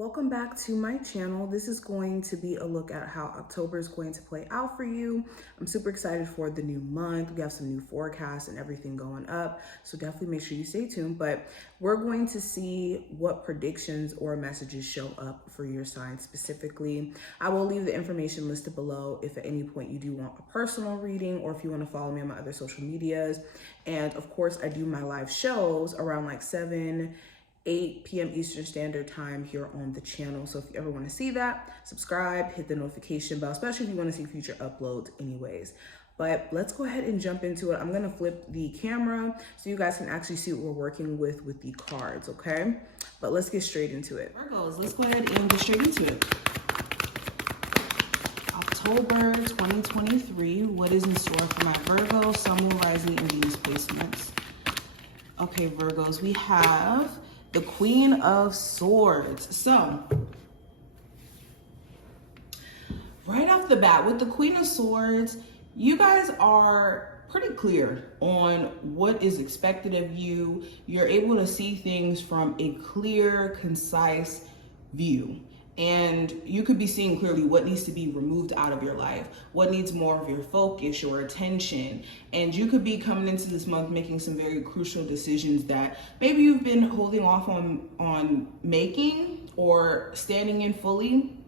Welcome back to my channel. This is going to be a look at how October is going to play out for you. I'm super excited for the new month. We have some new forecasts and everything going up, so definitely make sure you stay tuned. But we're going to see what predictions or messages show up for your sign specifically. I will leave the information listed below if at any point you do want a personal reading or if you want to follow me on my other social medias. And of course, I do my live shows around like 8 p.m. Eastern Standard Time here on the channel. So if you ever want to see that, subscribe, hit the notification bell, especially if you want to see future uploads anyways. But let's go ahead and jump into it. I'm going to flip the camera so you guys can actually see what we're working with the cards, okay? But let's get straight into it. Virgos, let's go ahead and get straight into it. October 2023, what is in store for my Virgo, Sun, Moon, Rising, and Venus placements? Okay, Virgos, we have the Queen of Swords. So, right off the bat, with the Queen of Swords, you guys are pretty clear on what is expected of you. You're able to see things from a clear, concise view. And you could be seeing clearly what needs to be removed out of your life, what needs more of your focus, your attention. And you could be coming into this month making some very crucial decisions that maybe you've been holding off on making or standing in fully.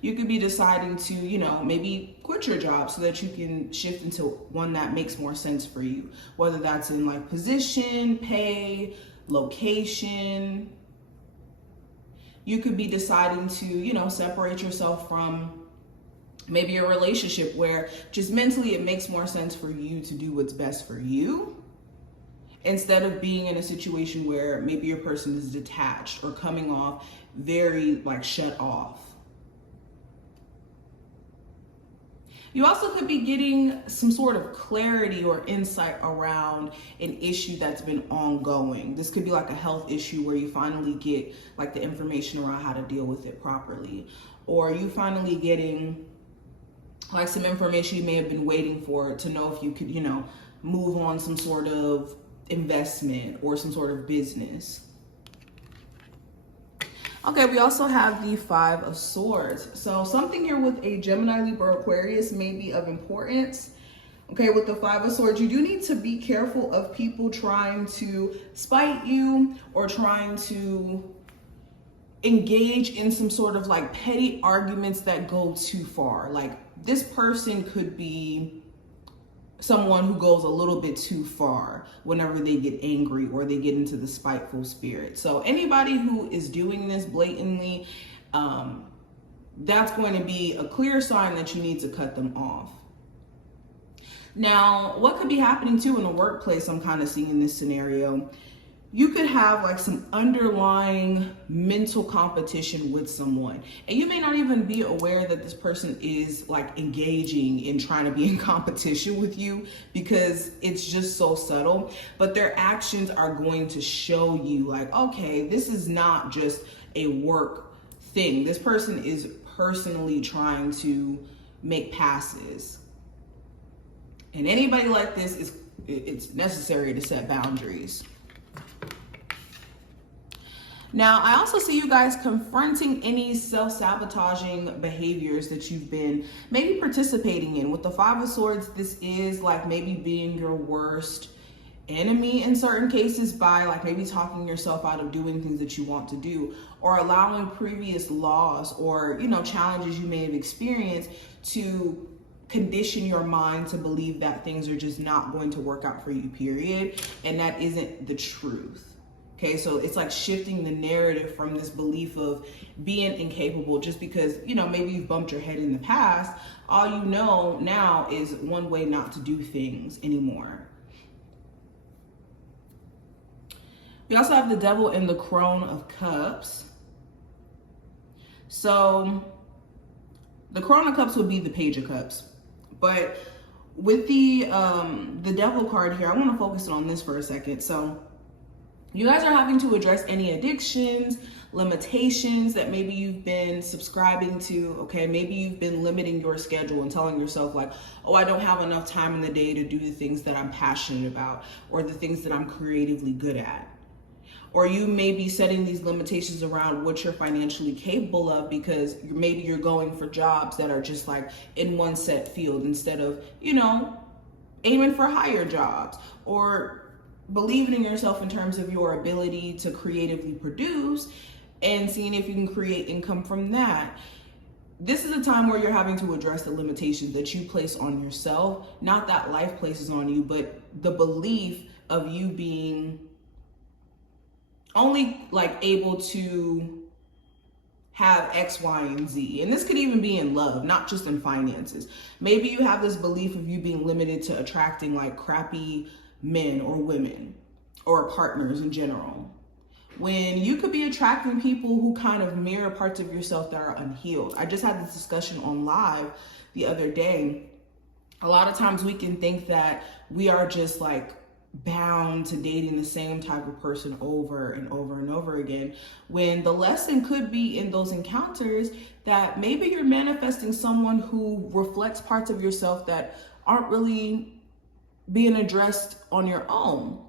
You could be deciding to, maybe quit your job so that you can shift into one that makes more sense for you, whether that's in like position, pay, location. You could be deciding to, separate yourself from maybe a relationship where just mentally it makes more sense for you to do what's best for you instead of being in a situation where maybe your person is detached or coming off very like shut off. You also could be getting some sort of clarity or insight around an issue that's been ongoing. This could be like a health issue where you finally get like the information around how to deal with it properly. Or you finally getting like some information you may have been waiting for to know if you could, move on some sort of investment or some sort of business. Okay, we also have the Five of Swords. So something here with a Gemini, Libra, Aquarius may be of importance. Okay, with the Five of Swords, you do need to be careful of people trying to spite you or trying to engage in some sort of like petty arguments that go too far. Like this person could be someone who goes a little bit too far whenever they get angry or they get into the spiteful spirit. So anybody who is doing this blatantly, that's going to be a clear sign that you need to cut them off. Now, what could be happening too in the workplace, I'm kind of seeing in this scenario, you could have like some underlying mental competition with someone. And you may not even be aware that this person is like engaging in trying to be in competition with you because it's just so subtle. But their actions are going to show you like, okay, this is not just a work thing. This person is personally trying to make passes. And anybody like this, it's necessary to set boundaries. Now, I also see you guys confronting any self-sabotaging behaviors that you've been maybe participating in. With the Five of Swords, this is like maybe being your worst enemy in certain cases by like maybe talking yourself out of doing things that you want to do or allowing previous loss or, challenges you may have experienced to condition your mind to believe that things are just not going to work out for you, period. And that isn't the truth. Okay, so it's like shifting the narrative from this belief of being incapable just because, maybe you've bumped your head in the past. All you know now is one way not to do things anymore. We also have the Devil and the Crone of Cups. So the Crone of Cups would be the Page of Cups. But with the Devil card here, I want to focus on this for a second. So you guys are having to address any addictions, limitations that maybe you've been subscribing to. Okay, maybe you've been limiting your schedule and telling yourself like, oh, I don't have enough time in the day to do the things that I'm passionate about or the things that I'm creatively good at. Or you may be setting these limitations around what you're financially capable of because maybe you're going for jobs that are just like in one set field instead of, aiming for higher jobs, or believing in yourself in terms of your ability to creatively produce and seeing if you can create income from that. This is a time where you're having to address the limitations that you place on yourself, not that life places on you, but the belief of you being only like able to have X, Y, and Z. And this could even be in love, not just in finances. Maybe you have this belief of you being limited to attracting like crappy men or women or partners in general, when you could be attracting people who kind of mirror parts of yourself that are unhealed. I just had this discussion on live the other day. A lot of times we can think that we are just like bound to dating the same type of person over and over and over again, when the lesson could be in those encounters that maybe you're manifesting someone who reflects parts of yourself that aren't really being addressed on your own.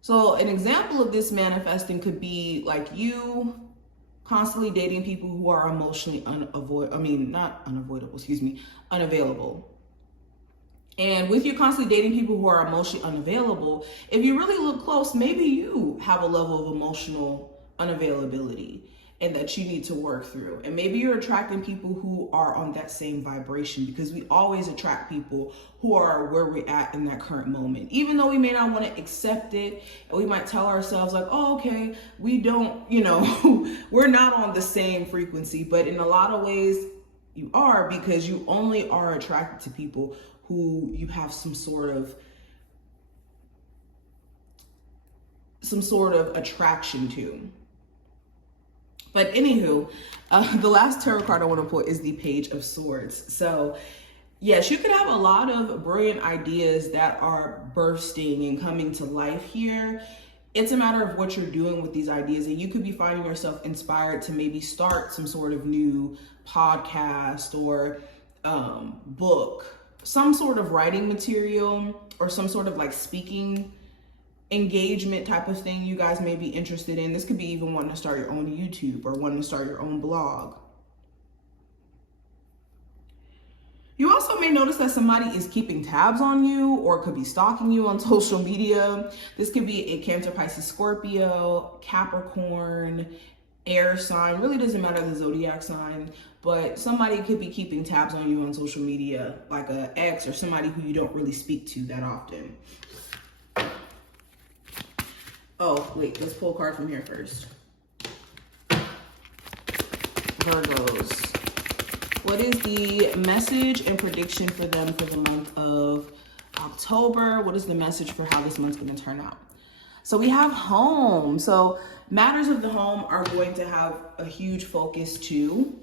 So an example of this manifesting could be like you constantly dating people who are emotionally unavailable. And with you constantly dating people who are emotionally unavailable, if you really look close, maybe you have a level of emotional unavailability and that you need to work through. And maybe you're attracting people who are on that same vibration, because we always attract people who are where we're at in that current moment. Even though we may not want to accept it, we might tell ourselves like, oh, okay, we don't, we're not on the same frequency. But in a lot of ways, you are, because you only are attracted to people who you have some sort of attraction to. But anywho, the last tarot card I want to pull is the Page of Swords. So yes, you could have a lot of brilliant ideas that are bursting and coming to life here. It's a matter of what you're doing with these ideas, and you could be finding yourself inspired to maybe start some sort of new podcast or book, some sort of writing material, or some sort of like speaking engagement type of thing you guys may be interested in. This could be even wanting to start your own YouTube or wanting to start your own blog. You also may notice that somebody is keeping tabs on you or could be stalking you on social media. This could be a Cancer, Pisces, Scorpio, Capricorn, air sign. Really doesn't matter the zodiac sign, but somebody could be keeping tabs on you on social media, like an ex or somebody who you don't really speak to that often. Oh, wait, let's pull a card from here first. Virgos. What is the message and prediction for them for the month of October? What is the message for how this month's going to turn out? So we have home. So matters of the home are going to have a huge focus too.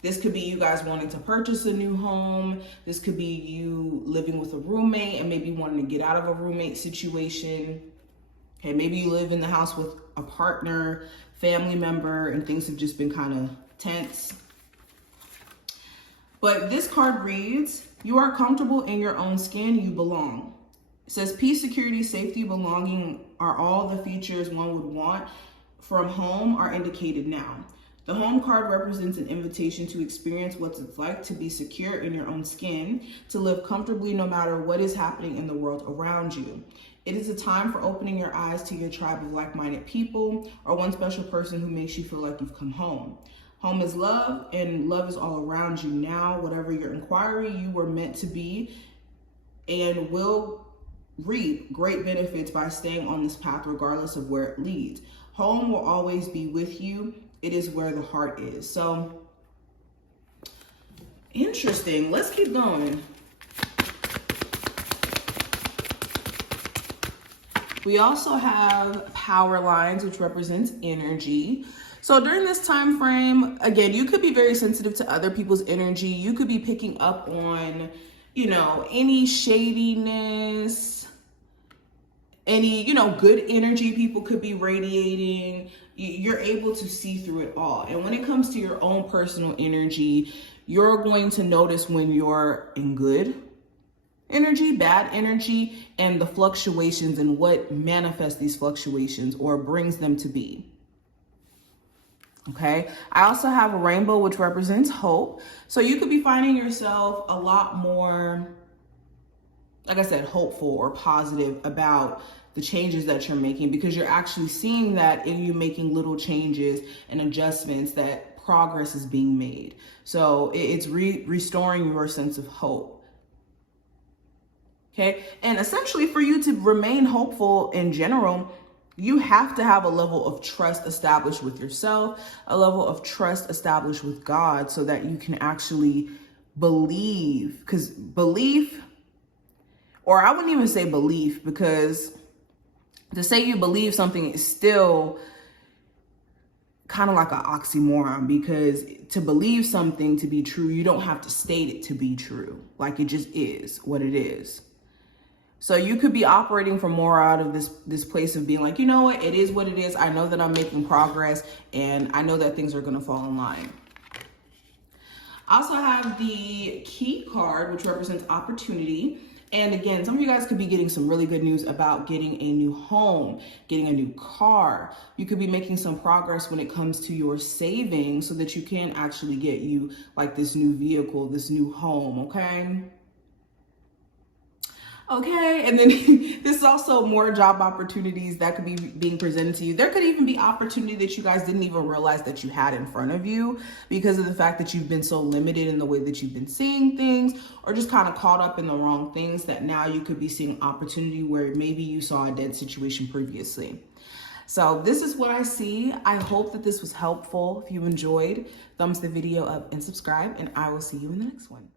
This could be you guys wanting to purchase a new home. This could be you living with a roommate and maybe wanting to get out of a roommate situation. Okay, maybe you live in the house with a partner, family member, and things have just been kind of tense. But this card reads, you are comfortable in your own skin, you belong. It says peace, security, safety, belonging are all the features one would want from home are indicated now. The home card represents an invitation to experience what it's like to be secure in your own skin, to live comfortably no matter what is happening in the world around you. It is a time for opening your eyes to your tribe of like-minded people or one special person who makes you feel like you've come home. Home is love, and love is all around you now. Whatever your inquiry, you were meant to be and will reap great benefits by staying on this path regardless of where it leads. Home will always be with you. It is where the heart is. So, interesting. Let's keep going. We also have power lines, which represents energy. So during this time frame, again, you could be very sensitive to other people's energy. You could be picking up on, any shadiness, any, good energy people could be radiating. You're able to see through it all. And when it comes to your own personal energy, you're going to notice when you're in good energy, bad energy, and the fluctuations and what manifests these fluctuations or brings them to be. Okay, I also have a rainbow, which represents hope. So you could be finding yourself a lot more, like I said, hopeful or positive about the changes that you're making, because you're actually seeing that in you making little changes and adjustments, that progress is being made. So it's restoring your sense of hope. Okay, and essentially for you to remain hopeful in general, you have to have a level of trust established with yourself, a level of trust established with God, so that you can actually believe. Because belief, or I wouldn't even say belief, because to say you believe something is still kind of like an oxymoron, because to believe something to be true, you don't have to state it to be true. Like, it just is what it is. So you could be operating from more out of this place of being like, you know what, it is what it is. I know that I'm making progress, and I know that things are going to fall in line. I also have the key card, which represents opportunity. And again, some of you guys could be getting some really good news about getting a new home, getting a new car. You could be making some progress when it comes to your savings so that you can actually get you like this new vehicle, this new home, okay? Okay, and then this is also more job opportunities that could be being presented to you. There could even be opportunity that you guys didn't even realize that you had in front of you, because of the fact that you've been so limited in the way that you've been seeing things, or just kind of caught up in the wrong things, that now you could be seeing opportunity where maybe you saw a dead situation previously. So this is what I see. I hope that this was helpful. If you enjoyed, thumbs the video up and subscribe, and I will see you in the next one.